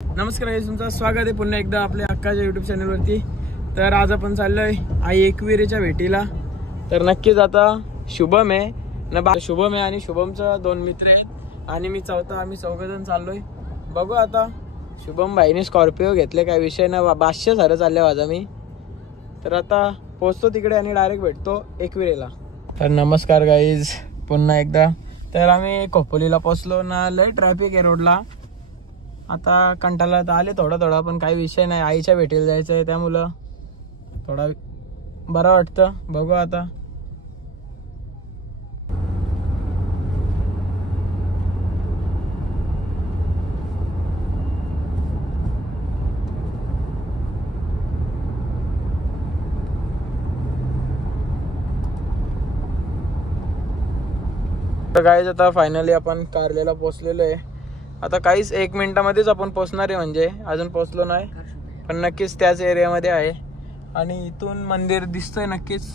नमस्कार गाईज, तुमचं स्वागत आहे पुन्हा एकदा आपल्या अक्काच्या यूट्यूब चॅनलवरती। तर आज आपण चाललोय आई एकविरेच्या भेटीला। तर नक्कीच आता शुभम आहे शुभम आहे आणि शुभमचा दोन मित्र आहेत आणि मी चौथा, आम्ही चौघजण चाललोय। बघू आता शुभम भाईने स्कॉर्पिओ घेतले, काय विषय ना, 500 सारं चालले माझा मी। तर आता पोहोचतो तिकडे आणि डायरेक्ट भेटतो एकविरेला। तर नमस्कार गाईज पुन्हा एकदा। तर आम्ही खोपोलीला पोहोचलो ना, लय ट्रॅफिक आहे रोडला। आता कंटाळा तर आले थोडा पण काही विषय नाही, आईच्या भेटीला जायचं आहे त्यामुळं थोडा बरं वाटतं। बघू आता तर गाईज आता फायनली आपण कारलेला पोहोचलेलो आहे। आता काहीच 1 मिनिटामध्येच आपण पोहोचणार आहे, म्हणजे अजून पोहोचलो नाही पण नक्कीच त्याच एरियामध्ये आहे। आणि इथून मंदिर दिसतोय नक्कीच,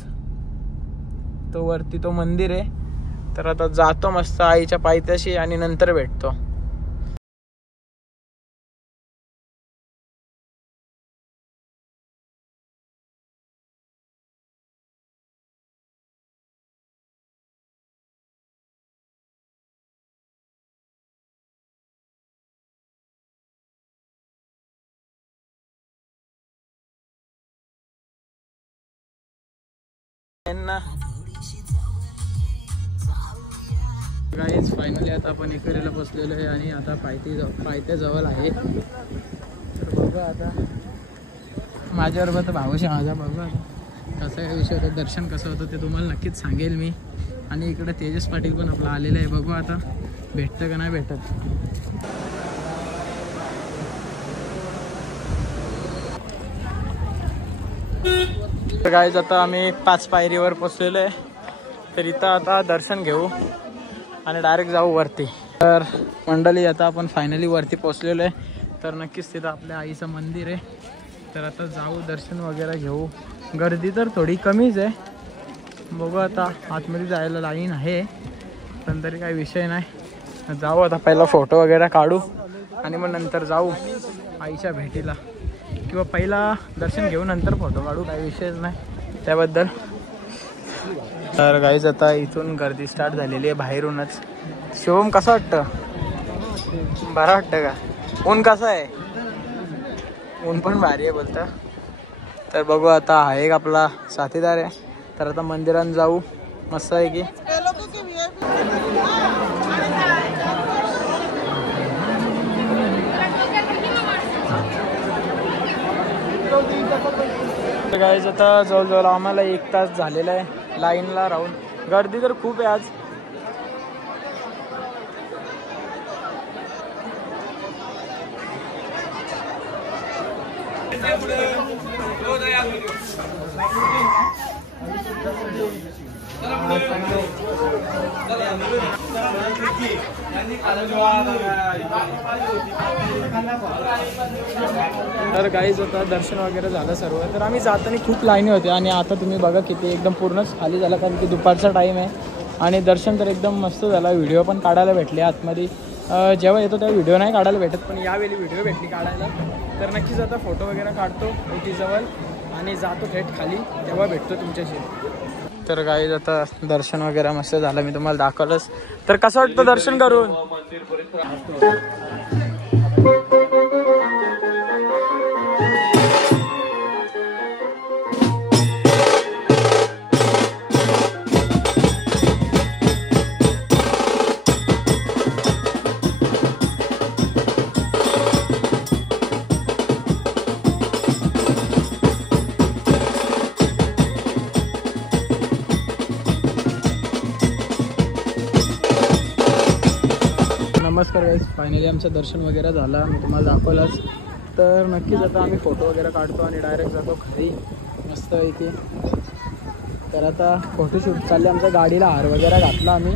तो वरती तो मंदिर आहे। तर आता जातो मस्त आईच्या पायथ्याशी आणि नंतर भेटतो। गाईज फायनली आता आपण एकविरेला बसलेलो आहे आणि आता पायथ्याजवळ आहे। तर बघू आता माझ्याबरोबर तर भाऊशी माझा, बघू आता कसं काय विषय होतं, दर्शन कसं होतं ते तुम्हाला नक्कीच सांगेल मी। आणि इकडे तेजस पाटील पण आपला आलेला आहे, बघू आता भेटतं का नाही भेटत। तर गाईज आता आम्ही 5 पायरीवर पोचलेलो आहे। तर इथं आता दर्शन घेऊ आणि डायरेक्ट जाऊ वरती। तर मंडळी आता आपण फायनली वरती पोचलेलो आहे। तर नक्कीच तिथं आपल्या आईचं मंदिर आहे। तर आता जाऊ दर्शन वगैरे घेऊ। गर्दी तर थोडी कमीच आहे, बघू आता आतमध्ये जायला लाईन आहे पण तरी काही विषय नाही। जाऊ आता पहिला फोटो वगैरे काढू आणि मग नंतर जाऊ आईच्या भेटीला, किंवा पहिला दर्शन घेऊ नंतर फोटो काढू, काही विषयच नाही त्याबद्दल। तर गाईज आता इथून गर्दी स्टार्ट झालेली आहे बाहेरूनच। शुभम कसं वाटतं? बरं वाटतं का? ऊन कसं आहे? ऊन पण भारी आहे बोलतं। तर बघू आता हा एक आपला साथीदार आहे। तर आता मंदिरात जाऊ मस्त आहे की। तर गाईज आता जवळजवळ आम्हाला 1 तास झालेला आहे लाईनला राहून। गर्दी तर खूप आहे आज। तर गाईज आता दर्शन वगैरे झालं सर्व। तर आम्ही जाताना खूप लाईनी होते आणि आता तुम्ही बघा किती एकदम पूर्णच खाली झाला, कारण की दुपारचा टाईम आहे। आणि दर्शन तर एकदम मस्त झाला, व्हिडिओ पण काढायला भेटले आतमध्ये। जेव्हा येतो तेव्हा व्हिडिओ नाही काढायला भेटत, पण यावेळी व्हिडिओ भेटली काढायला। तर नक्कीच आता फोटो वगैरे काढतो ओटीजवळ आणि जातो थेट खाली, तेव्हा भेटतो तुमच्याशी। तर गाईज आता दर्शन वगैरे मस्त झालं, मी तुम्हाला दाखवलंच। तर कसं वाटतं दर्शन करून? नमस्कार गाईज, फायनली आमचं दर्शन वगैरे झालं, मी तुम्हाला दाखवलंच। तर नक्कीच आता आम्ही फोटो वगैरे काढतो आणि डायरेक्ट जातो घरी मस्त इथे। तर आता फोटोशूट चालले, आमच्या गाडीला हार वगैरे घातला आम्ही।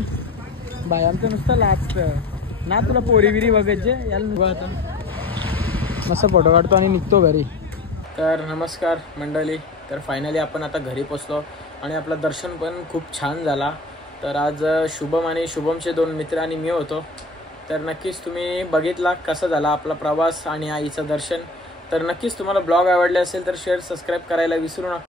बाय आमचं नुसतं लाजतं ना, तुला पोरी बिरी बघायचे याला आता मस्त फोटो काढतो आणि निघतो घरी। तर नमस्कार मंडळी, तर फायनली आपण आता घरी पोचलो आणि आपलं दर्शन पण खूप छान झाला। तर आज शुभम आणि शुभमचे 2 मित्र आणि मी होतो। तर नक्कीच तुम्ही बघितला कसा झाला आपला प्रवास आणि आईचं दर्शन. तर नक्कीच तुम्हाला ब्लॉग आवडले असेल तर शेअर सबस्क्राईब करायला विसरू नका.